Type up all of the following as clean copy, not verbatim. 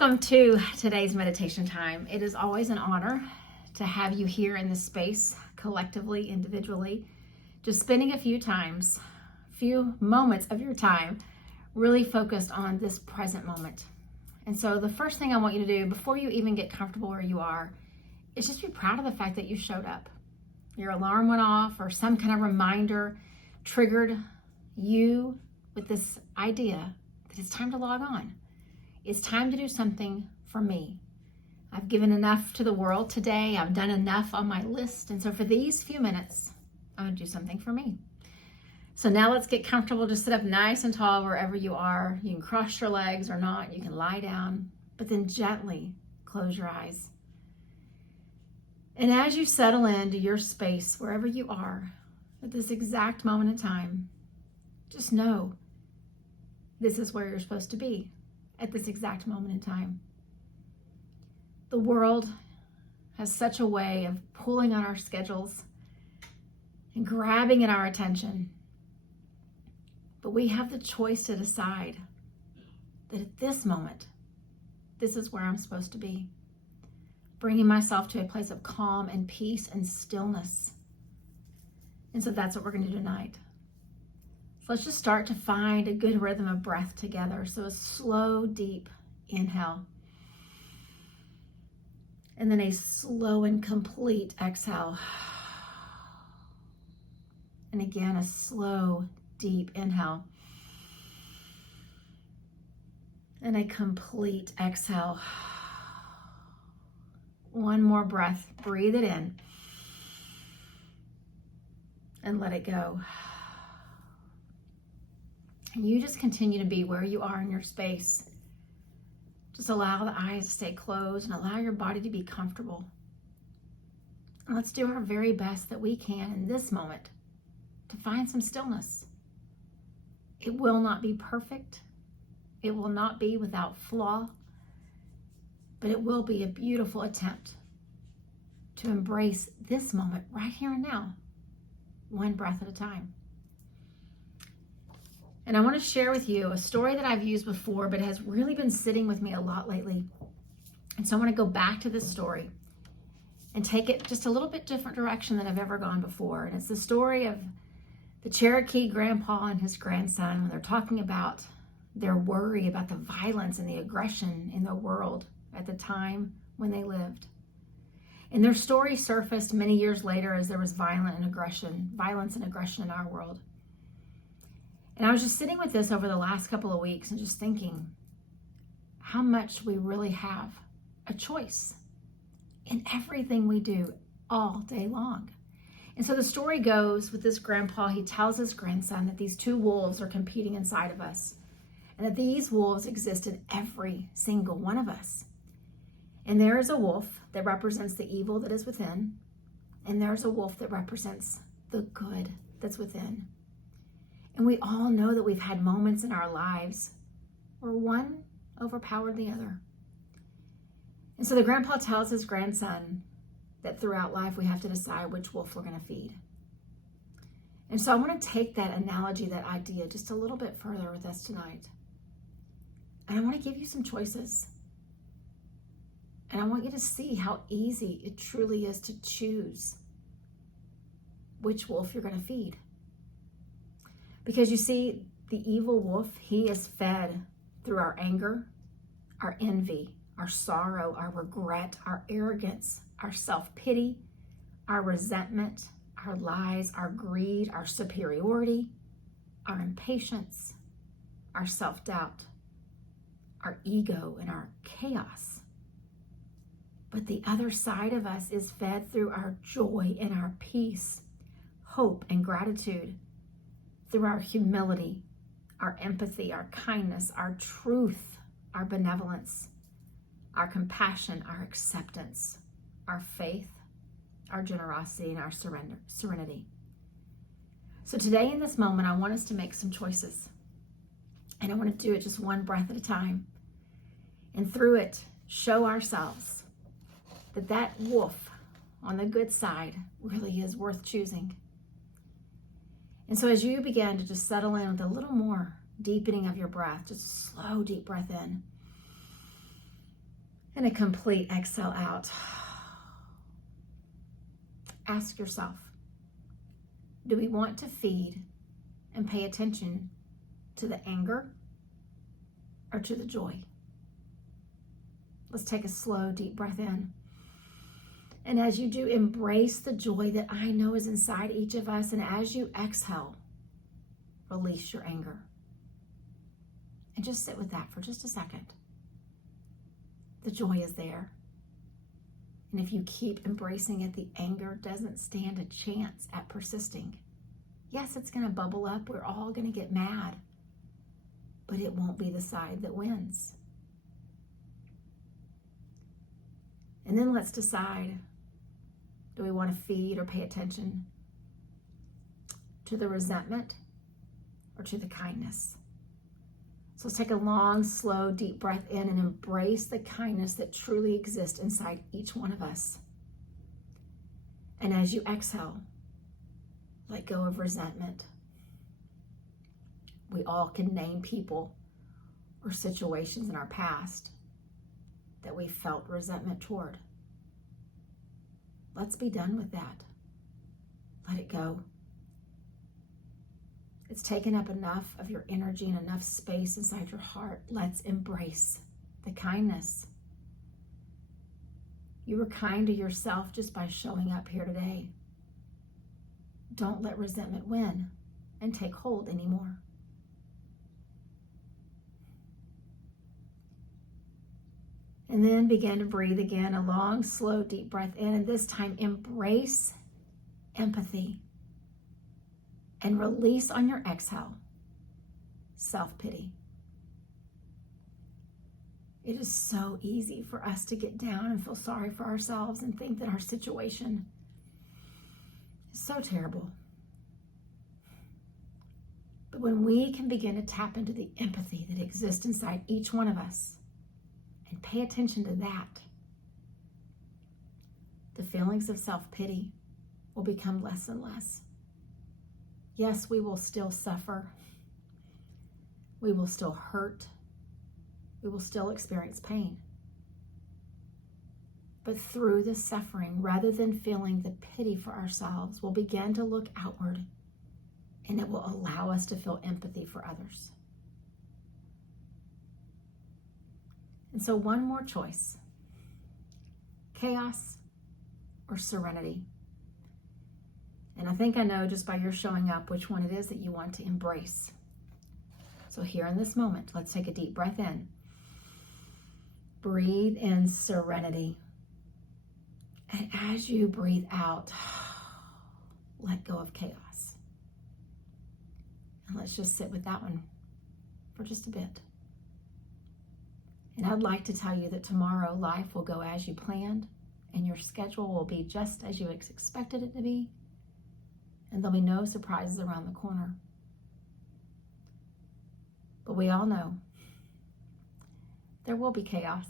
Welcome to today's meditation time. It is always an honor to have you here in this space, collectively, individually, just spending a few moments of your time really focused on this present moment. And so the first thing I want you to do before you even get comfortable where you are is just be proud of the fact that you showed up. Your alarm went off or some kind of reminder triggered you with this idea that it's time to log on. It's time to do something for me. I've given enough to the world today. I've done enough on my list. And so for these few minutes, I'm going to do something for me. So now let's get comfortable. Just sit up nice and tall wherever you are. You can cross your legs or not. You can lie down, but then gently close your eyes. And as you settle into your space, wherever you are, at this exact moment in time, just know this is where you're supposed to be. At this exact moment in time. The world has such a way of pulling on our schedules and grabbing at our attention. But we have the choice to decide that at this moment, this is where I'm supposed to be. Bringing myself to a place of calm and peace and stillness. And so that's what we're going to do tonight. Let's just start to find a good rhythm of breath together. So a slow, deep inhale. And then a slow and complete exhale. And again, a slow, deep inhale. And a complete exhale. One more breath. Breathe it in. And let it go. And you just continue to be where you are in your space. Just allow the eyes to stay closed and allow your body to be comfortable. And let's do our very best that we can in this moment to find some stillness. It will not be perfect. It will not be without flaw. But it will be a beautiful attempt to embrace this moment right here and now, one breath at a time. And I want to share with you a story that I've used before, but has really been sitting with me a lot lately. And so I want to go back to this story and take it just a little bit different direction than I've ever gone before. And it's the story of the Cherokee grandpa and his grandson when they're talking about their worry about the violence and the aggression in the world at the time when they lived. And their story surfaced many years later as there was violence and aggression in our world. And I was just sitting with this over the last couple of weeks and just thinking how much we really have a choice in everything we do all day long. And so the story goes with this grandpa, he tells his grandson that these two wolves are competing inside of us and that these wolves exist in every single one of us. And there is a wolf that represents the evil that is within, and there's a wolf that represents the good that's within. And we all know that we've had moments in our lives where one overpowered the other. And so the grandpa tells his grandson that throughout life we have to decide which wolf we're going to feed. And so I want to take that analogy, that idea, just a little bit further with us tonight. And I want to give you some choices. And I want you to see how easy it truly is to choose which wolf you're going to feed. Because you see, the evil wolf, he is fed through our anger, our envy, our sorrow, our regret, our arrogance, our self-pity, our resentment, our lies, our greed, our superiority, our impatience, our self-doubt, our ego, and our chaos. But the other side of us is fed through our joy and our peace, hope and gratitude, through our humility, our empathy, our kindness, our truth, our benevolence, our compassion, our acceptance, our faith, our generosity, and our serenity. So today in this moment, I want us to make some choices. And I want to do it just one breath at a time. And through it, show ourselves that that wolf on the good side really is worth choosing. And so as you begin to just settle in with a little more deepening of your breath, just a slow, deep breath in. And a complete exhale out. Ask yourself, do we want to feed and pay attention to the anger or to the joy? Let's take a slow, deep breath in. And as you do, embrace the joy that I know is inside each of us. And as you exhale, release your anger. And just sit with that for just a second. The joy is there. And if you keep embracing it, the anger doesn't stand a chance at persisting. Yes, it's going to bubble up. We're all going to get mad. But it won't be the side that wins. And then let's decide, do we want to feed or pay attention to the resentment or to the kindness? So let's take a long, slow, deep breath in and embrace the kindness that truly exists inside each one of us. And as you exhale, let go of resentment. We all can name people or situations in our past that we felt resentment toward. Let's be done with that. Let it go. It's taken up enough of your energy and enough space inside your heart. Let's embrace the kindness. You were kind to yourself just by showing up here today. Don't let resentment win and take hold anymore. And then begin to breathe again, a long, slow, deep breath in. And this time, embrace empathy. And release on your exhale, self-pity. It is so easy for us to get down and feel sorry for ourselves and think that our situation is so terrible. But when we can begin to tap into the empathy that exists inside each one of us and pay attention to that, the feelings of self-pity will become less and less. Yes, we will still suffer. We will still hurt. We will still experience pain. But through the suffering, rather than feeling the pity for ourselves, we'll begin to look outward, and it will allow us to feel empathy for others. And so one more choice: chaos or serenity. And I think I know just by your showing up which one it is that you want to embrace. So here in this moment, let's take a deep breath in. Breathe in serenity. And as you breathe out, let go of chaos. And let's just sit with that one for just a bit. And I'd like to tell you that tomorrow life will go as you planned, and your schedule will be just as you expected it to be. And there'll be no surprises around the corner. But we all know there will be chaos.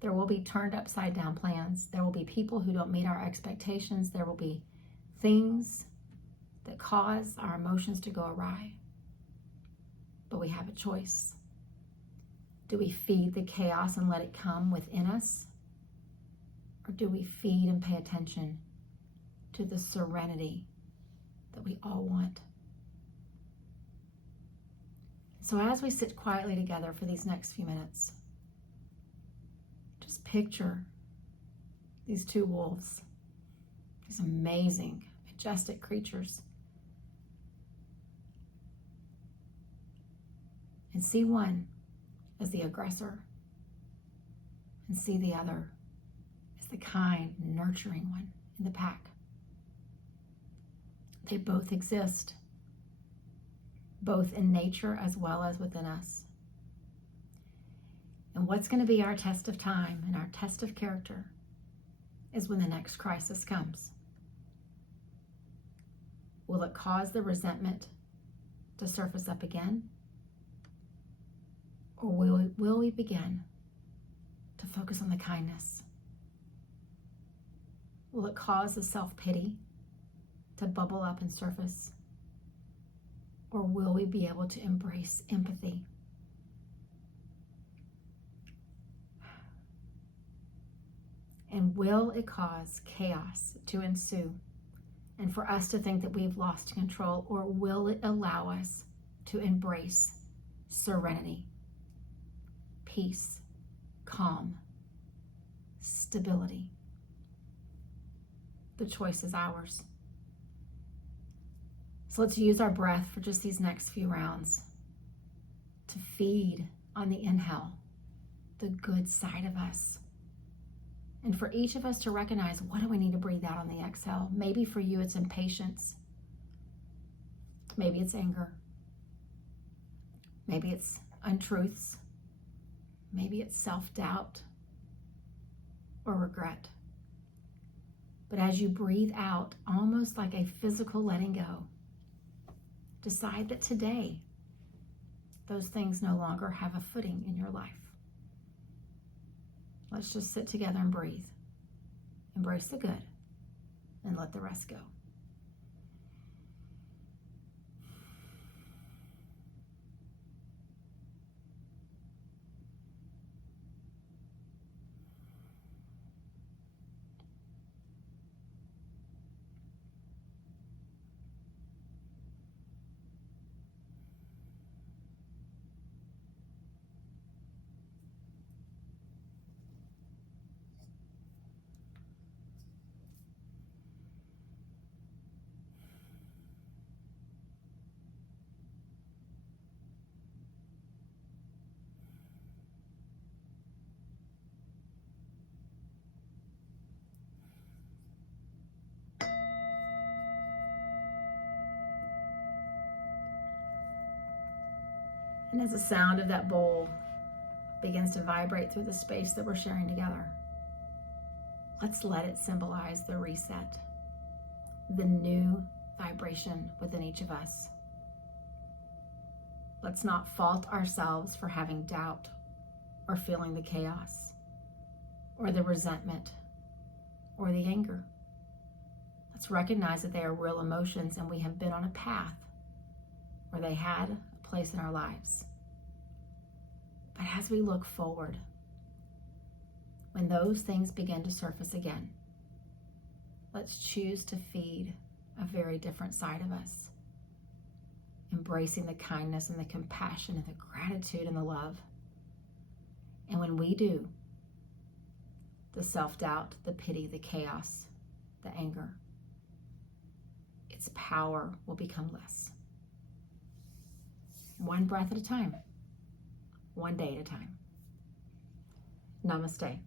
There will be turned upside down plans. There will be people who don't meet our expectations. There will be things that cause our emotions to go awry. But we have a choice. Do we feed the chaos and let it come within us? Or do we feed and pay attention to the serenity that we all want? So as we sit quietly together for these next few minutes, just picture these two wolves, these amazing, majestic creatures. And see one as the aggressor, and see the other as the kind, nurturing one in the pack. They both exist, both in nature as well as within us. And what's going to be our test of time and our test of character is when the next crisis comes. Will it cause the resentment to surface up again? Or will we begin to focus on the kindness? Will it cause the self-pity to bubble up and surface? Or will we be able to embrace empathy? And will it cause chaos to ensue and for us to think that we've lost control, or will it allow us to embrace serenity, peace, calm, stability? The choice is ours. So let's use our breath for just these next few rounds to feed on the inhale, the good side of us. And for each of us to recognize, what do we need to breathe out on the exhale? Maybe for you it's impatience. Maybe it's anger. Maybe it's untruths. Maybe it's self-doubt or regret. But as you breathe out, almost like a physical letting go, decide that today those things no longer have a footing in your life. Let's just sit together and breathe. Embrace the good and let the rest go. And as the sound of that bowl begins to vibrate through the space that we're sharing together, let's let it symbolize the reset, the new vibration within each of us. Let's not fault ourselves for having doubt or feeling the chaos or the resentment or the anger. Let's recognize that they are real emotions, and we have been on a path where they had a place in our lives. But as we look forward, when those things begin to surface again, let's choose to feed a very different side of us, embracing the kindness and the compassion and the gratitude and the love. And when we do, the self-doubt, the pity, the chaos, the anger, its power will become less. One breath at a time, one day at a time. Namaste.